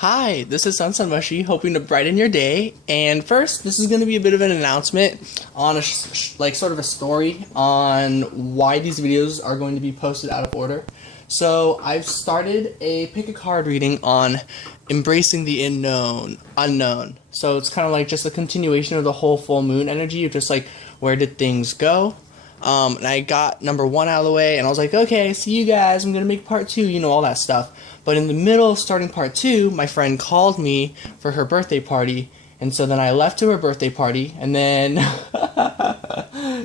Hi, this is Sun Mushy, hoping to brighten your day. And first, this is going to be a bit of an announcement on a sort of a story on why these videos are going to be posted out of order. So I've started a pick a card reading on embracing the unknown. So it's kind of like just a continuation of the whole full moon energy of just like where did things go. And I got number 1 out of the way, and I was like, okay, see you guys, I'm going to make part 2, you know, all that stuff. But in the middle of starting part 2, my friend called me for her birthday party, and so then I left to her birthday party, and then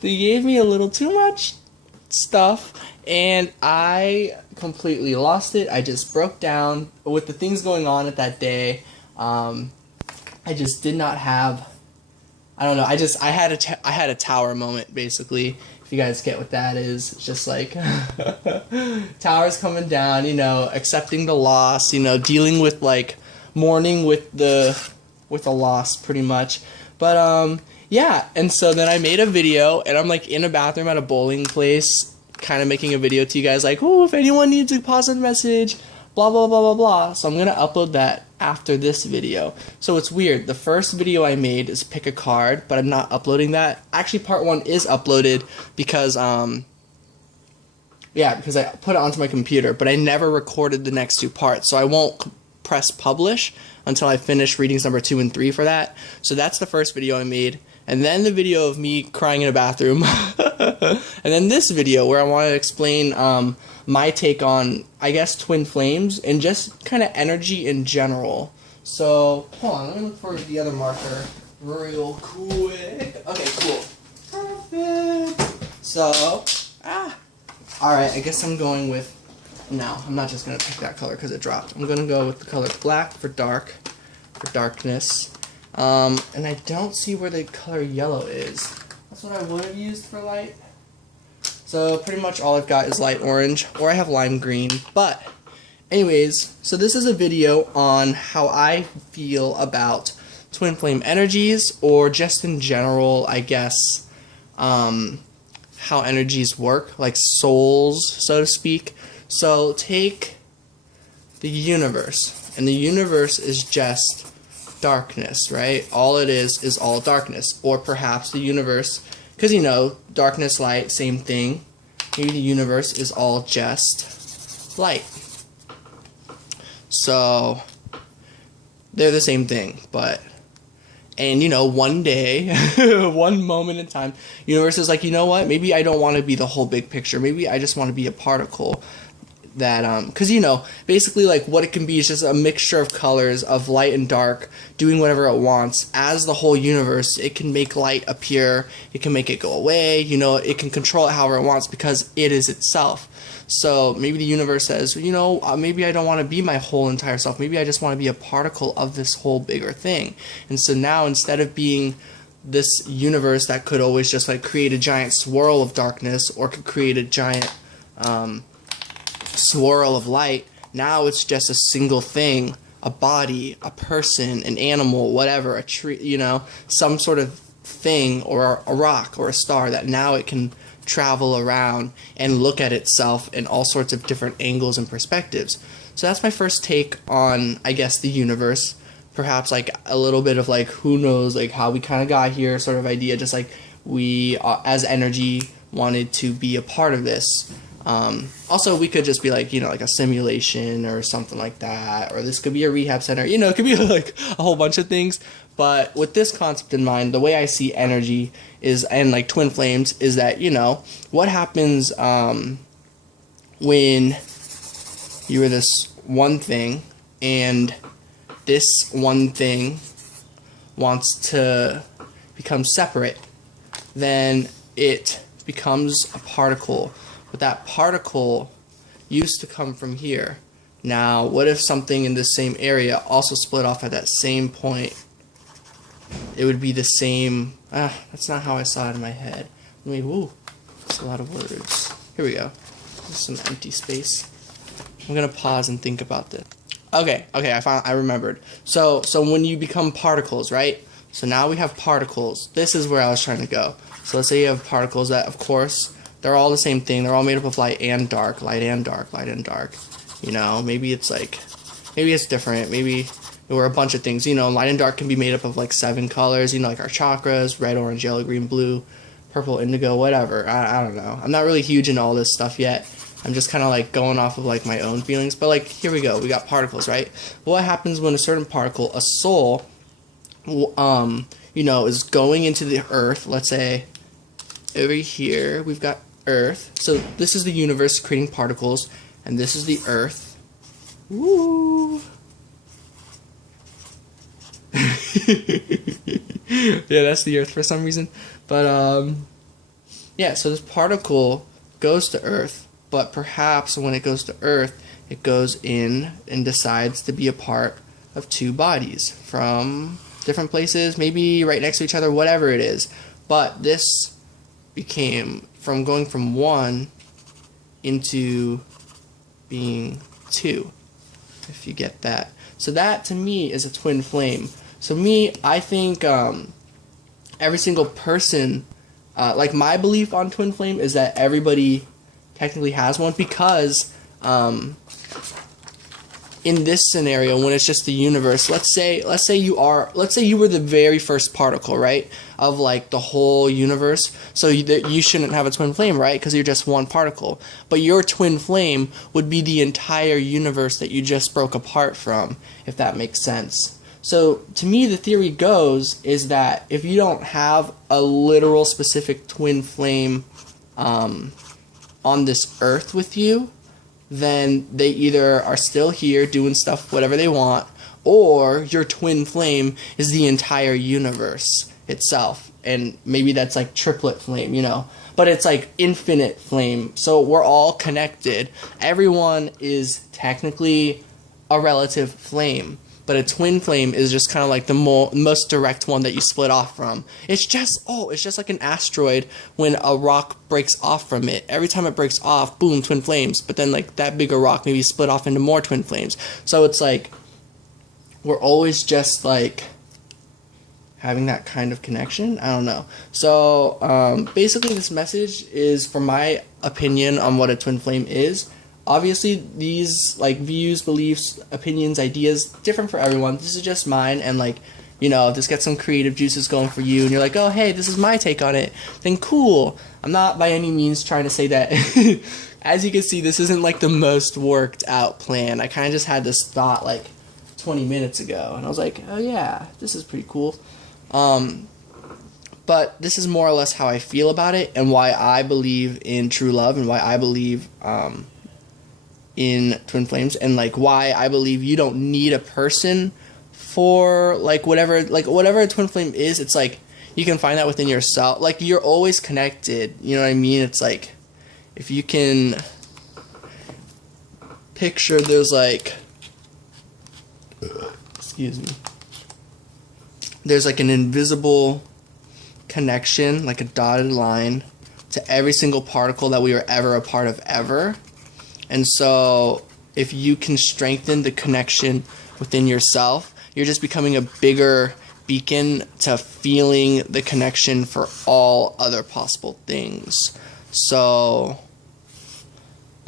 they gave me a little too much stuff, and I completely lost it. I just broke down with the things going on at that day. I just did not have, I don't know, I had a tower moment, basically. If you guys get what that is, it's just like towers coming down, you know, accepting the loss, you know, dealing with like mourning with the loss pretty much. But yeah, and so then I made a video, and I'm like in a bathroom at a bowling place, kind of making a video to you guys like, oh, if anyone needs a positive message, blah blah blah blah blah. So I'm gonna upload that after this video. So it's weird, the first video I made is pick a card, but I'm not uploading that. Actually, part 1 is uploaded because because I put it onto my computer, but I never recorded the next 2 parts, so I won't press publish until I finish readings number 2 and 3 for that. So that's the first video I made, and then the video of me crying in a bathroom and then this video where I want to explain my take on, I guess, twin flames and just kind of energy in general. So, hold on, let me look for the other marker real quick. Okay, cool. Perfect. So, alright, I guess I'm going with, no, I'm not just going to pick that color because it dropped. I'm going to go with the color black for dark, for darkness. And I don't see where the color yellow is. That's what I would have used for light. So pretty much all I've got is light orange, or I have lime green. But anyways, so this is a video on how I feel about twin flame energies, or just in general, I guess, how energies work, like souls, so to speak. So take the universe, and the universe is just darkness, right? All it is all darkness. Or perhaps the universe, because you know, darkness, light, same thing. Maybe the universe is all just light. So they're the same thing, but, and you know, one day, one moment in time, universe is like, you know what, maybe I don't want to be the whole big picture, maybe I just want to be a particle that, because you know, basically like what it can be is just a mixture of colors of light and dark doing whatever it wants. As the whole universe, it can make light appear, it can make it go away, you know, it can control it however it wants because it is itself. So maybe the universe says, you know, maybe I don't want to be my whole entire self, maybe I just want to be a particle of this whole bigger thing. And so now, instead of being this universe that could always just like create a giant swirl of darkness, or could create a giant swirl of light, now it's just a single thing, a body, a person, an animal, whatever, a tree, you know, some sort of thing, or a rock or a star, that now it can travel around and look at itself in all sorts of different angles and perspectives. So that's my first take on, I guess, the universe. Perhaps like a little bit of like, who knows, like how we kind of got here sort of idea, just like we as energy wanted to be a part of this. Also, we could just be like, you know, like a simulation or something like that, or this could be a rehab center, you know, it could be like a whole bunch of things. But with this concept in mind, the way I see energy is, and like twin flames, is that, you know, what happens when you are this one thing, and this one thing wants to become separate, then it becomes a particle. But that particle used to come from here. Now, what if something in the same area also split off at that same point? It would be the same. That's not how I saw it in my head. Woo, that's a lot of words. Here we go. There's some empty space. I'm gonna pause and think about this. Okay, I remembered. So when you become particles, right? So now we have particles. This is where I was trying to go. So let's say you have particles that, of course, they're all the same thing. They're all made up of light and dark, light and dark, light and dark. You know, maybe it's like, maybe it's different. Maybe we're a bunch of things. You know, light and dark can be made up of like 7 colors, you know, like our chakras: red, orange, yellow, green, blue, purple, indigo, whatever. I don't know. I'm not really huge into all this stuff yet. I'm just kind of like going off of like my own feelings. But like, here we go. We got particles, right? What happens when a certain particle, a soul, you know, is going into the earth? Let's say over here we've got earth. So this is the universe creating particles, and this is the earth. Woo! Yeah, that's the earth for some reason. But yeah, so this particle goes to earth, but perhaps when it goes to earth, it goes in and decides to be a part of 2 bodies from different places, maybe right next to each other, whatever it is. But this became from going from 1 into being 2, if you get that. So that to me is a twin flame. So me, I think every single person, like my belief on twin flame is that everybody technically has one, because in this scenario, when it's just the universe, let's say you were the very first particle, right, of like the whole universe. So you shouldn't have a twin flame, right, because you're just one particle. But your twin flame would be the entire universe that you just broke apart from, if that makes sense. So to me, the theory goes is that if you don't have a literal specific twin flame on this earth with you, then they either are still here doing stuff, whatever they want, or your twin flame is the entire universe itself. And maybe that's like triplet flame, you know, but it's like infinite flame. So we're all connected. Everyone is technically a relative flame, but a twin flame is just kind of like the most direct one that you split off from. It's just like an asteroid when a rock breaks off from it. Every time it breaks off, boom, twin flames. But then like that bigger rock maybe split off into more twin flames. So it's like we're always just like having that kind of connection. I don't know. So basically this message is for my opinion on what a twin flame is. Obviously, these like views, beliefs, opinions, ideas, different for everyone. This is just mine, and like, you know, if this gets some creative juices going for you, and you're like, oh, hey, this is my take on it, then cool. I'm not by any means trying to say that. As you can see, this isn't like the most worked out plan. I kind of just had this thought like 20 minutes ago, and I was like, oh yeah, this is pretty cool. But this is more or less how I feel about it, and why I believe in true love, and why I believe in twin flames, and like why I believe you don't need a person for like whatever a twin flame is. It's like you can find that within yourself. Like you're always connected, you know what I mean? It's like if you can picture there's like there's like an invisible connection, like a dotted line to every single particle that we were ever a part of ever. And so if you can strengthen the connection within yourself, you're just becoming a bigger beacon to feeling the connection for all other possible things. So,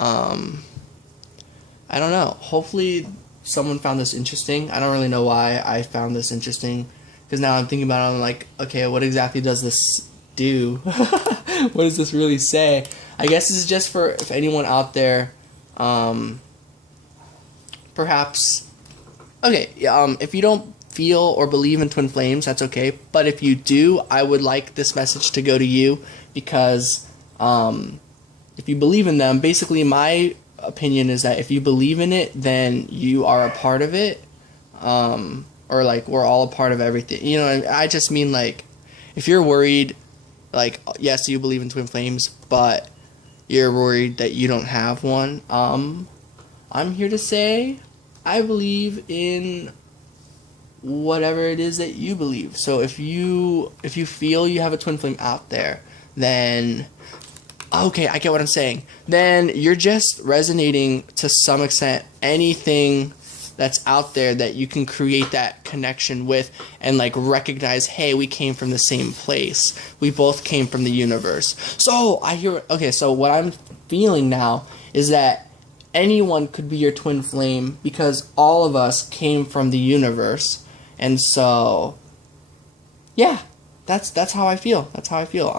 I don't know. Hopefully someone found this interesting. I don't really know why I found this interesting, because now I'm thinking about it, I'm like, okay, what exactly does this do? What does this really say? I guess this is just for if anyone out there perhaps if you don't feel or believe in twin flames, that's okay, but if you do, I would like this message to go to you, because if you believe in them, basically my opinion is that if you believe in it, then you are a part of it, or like we're all a part of everything, you know. I just mean like if you're worried, like yes, you believe in twin flames, but you're worried that you don't have one, I'm here to say I believe in whatever it is that you believe. So if you feel you have a twin flame out there, then okay, I get what I'm saying. Then you're just resonating to some extent anything that's out there that you can create that connection with, and like recognize, hey, we came from the same place. We both came from the universe. So I hear, okay, so what I'm feeling now is that anyone could be your twin flame because all of us came from the universe. And so, yeah, that's how I feel. That's how I feel.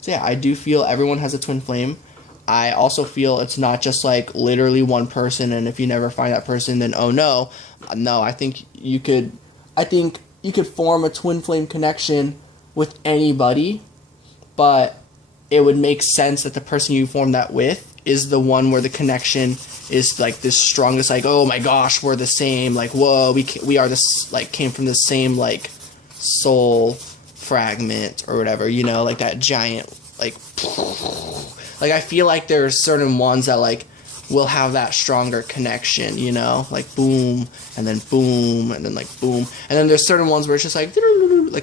So yeah, I do feel everyone has a twin flame. I also feel it's not just like literally one person, and if you never find that person, then oh no. No, I think you could form a twin flame connection with anybody, but it would make sense that the person you form that with is the one where the connection is like this strongest, like, oh my gosh, we're the same, like, whoa, we are this, like, came from the same, like, soul fragment or whatever, you know, like that giant, like I feel like there are certain ones that, like, will have that stronger connection, you know, like boom, and then like boom, and then there's certain ones where it's just like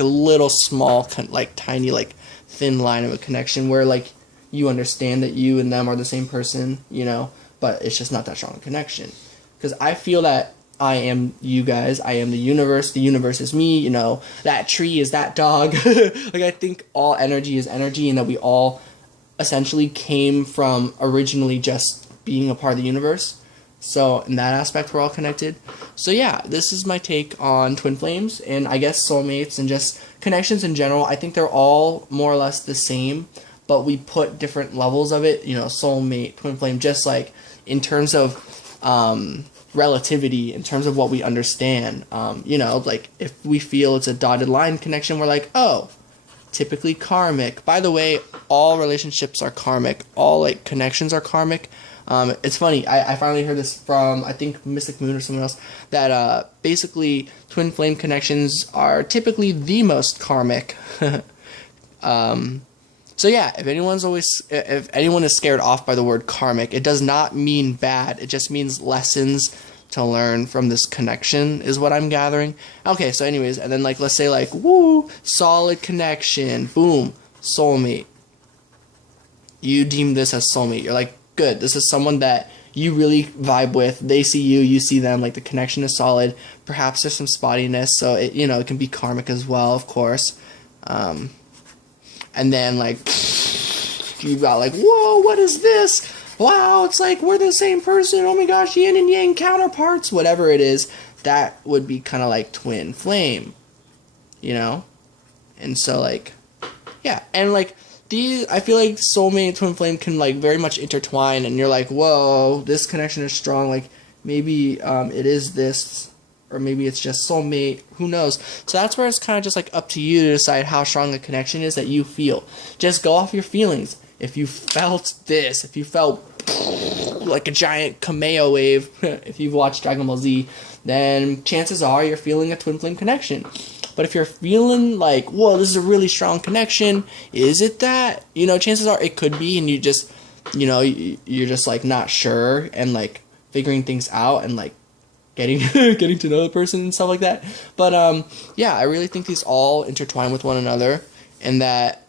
a little small, like tiny, like thin line of a connection where, like, you understand that you and them are the same person, you know, but it's just not that strong a connection. Because I feel that I am you guys, I am the universe is me, you know, that tree is that dog. Like, I think all energy is energy, and that we all essentially came from originally just being a part of the universe. So in that aspect, we're all connected. So yeah, this is my take on twin flames, and I guess soulmates, and just connections in general. I think they're all more or less the same, but we put different levels of it, you know, soulmate, twin flame, just like in terms of relativity, in terms of what we understand. You know, like if we feel it's a dotted line connection, we're like, oh, typically karmic. By the way, all relationships are karmic. All, like, connections are karmic. It's funny, I finally heard this from, I think, Mystic Moon or someone else, that basically twin flame connections are typically the most karmic. So yeah, if anyone is scared off by the word karmic, it does not mean bad. It just means lessons to learn from this connection is what I'm gathering. Okay, so anyways, and then, like, let's say, like, woo, solid connection, boom, soulmate. You deem this as soulmate. You're like, good, this is someone that you really vibe with. They see you, you see them, like, the connection is solid. Perhaps there's some spottiness, so it, you know, it can be karmic as well, of course. And then, like, you got, like, whoa, what is this? Wow, it's like we're the same person. Oh my gosh, yin and yang counterparts. Whatever it is, that would be kind of like twin flame, you know? And so, like, yeah. And, like, these, I feel like soulmate and twin flame can, like, very much intertwine. And you're like, whoa, this connection is strong. Like, maybe it is this, or maybe it's just soulmate. Who knows? So that's where it's kind of just, like, up to you to decide how strong the connection is that you feel. Just go off your feelings. If you felt this, if you felt like a giant Kameo wave, if you've watched Dragon Ball Z, then chances are you're feeling a twin flame connection. But if you're feeling like, whoa, this is a really strong connection, is it that? You know, chances are it could be, and you just, you know, you're just, like, not sure, and, like, figuring things out, and, like, getting to know the person and stuff like that. But, yeah, I really think these all intertwine with one another, and that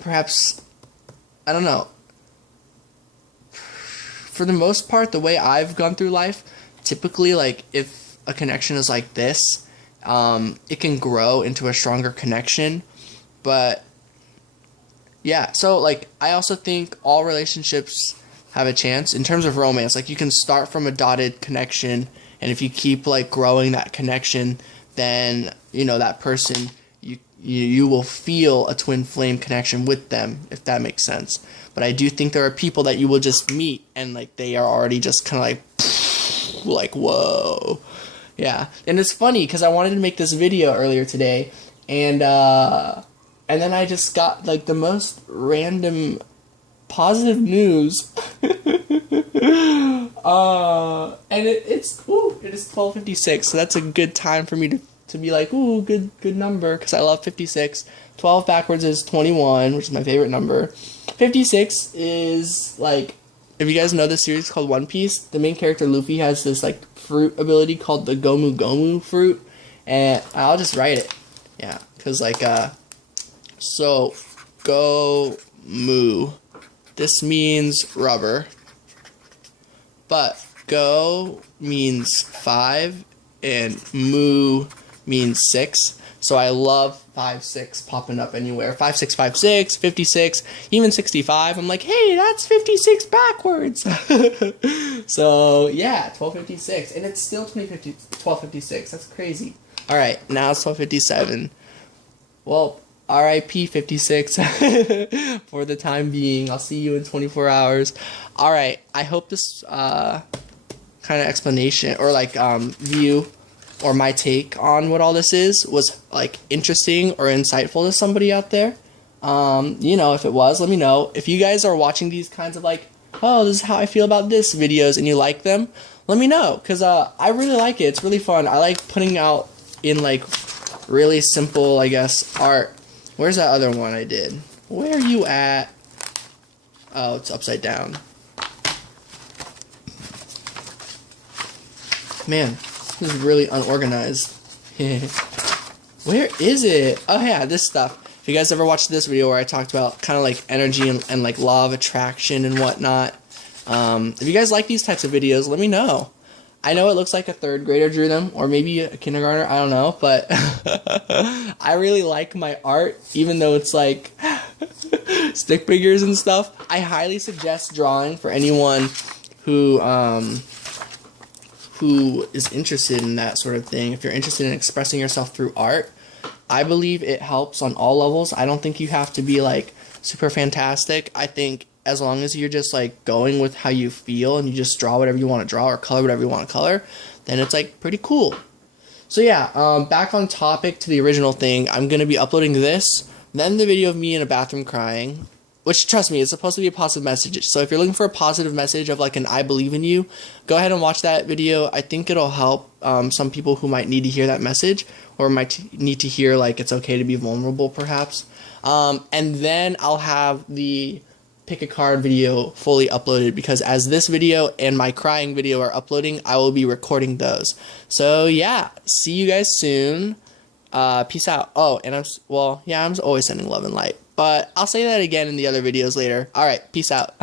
perhaps, I don't know, for the most part, the way I've gone through life, typically, like, if a connection is like this, it can grow into a stronger connection. But yeah, so, like, I also think all relationships have a chance in terms of romance. Like, you can start from a dotted connection, and if you keep, like, growing that connection, then, you know, that person, you will feel a twin flame connection with them, if that makes sense. But I do think there are people that you will just meet, and, like, they are already just kind of like, whoa. Yeah. And it's funny, because I wanted to make this video earlier today, and then I just got, like, the most random positive news. And it is 12:56, so that's a good time for me to be like, ooh, good number, because I love 56. 12 backwards is 21, which is my favorite number. 56 is, like, if you guys know this series called One Piece, the main character Luffy has this, like, fruit ability called the Gomu Gomu fruit, and I'll just write it, yeah, because, like, so, Gomu, this means rubber, but Go means 5, and Mu means 6. So I love 5'6" popping up anywhere. 5'6", 5'6", 56, even 65. I'm like, hey, that's 56 backwards. So yeah, 1256, and it's still 1256. That's crazy. All right, now it's 1257. Well, RIP 56 for the time being. I'll see you in 24 hours. All right, I hope this kind of explanation or like view or my take on what all this is was like interesting or insightful to somebody out there. You know, if it was, let me know. If you guys are watching these kinds of like, oh, this is how I feel about this videos and you like them, let me know, because I really like it. It's really fun. I like putting out in like really simple, I guess, art. Where's that other one I did? Where are you at? Oh, it's upside down. Man, this is really unorganized. Where is it? Oh yeah, this stuff. If you guys ever watched this video where I talked about kind of like energy and like law of attraction and whatnot, if you guys like these types of videos, let me know. I know it looks like a third grader drew them, or maybe a kindergartner, I don't know, but I really like my art, even though it's like stick figures and stuff. I highly suggest drawing for anyone who is interested in that sort of thing. If you're interested in expressing yourself through art, I believe it helps on all levels. I don't think you have to be like super fantastic. I think as long as you're just like going with how you feel and you just draw whatever you want to draw or color whatever you want to color, then it's like pretty cool. So yeah, back on topic to the original thing, I'm going to be uploading this, then the video of me in a bathroom crying, which, trust me, it's supposed to be a positive message. So if you're looking for a positive message of like an I believe in you, go ahead and watch that video. I think it'll help some people who might need to hear that message, or might need to hear like it's okay to be vulnerable perhaps. And then I'll have the pick a card video fully uploaded, because as this video and my crying video are uploading, I will be recording those. So yeah, see you guys soon. Peace out. Oh, and I'm always sending love and light, but I'll say that again in the other videos later. All right, peace out.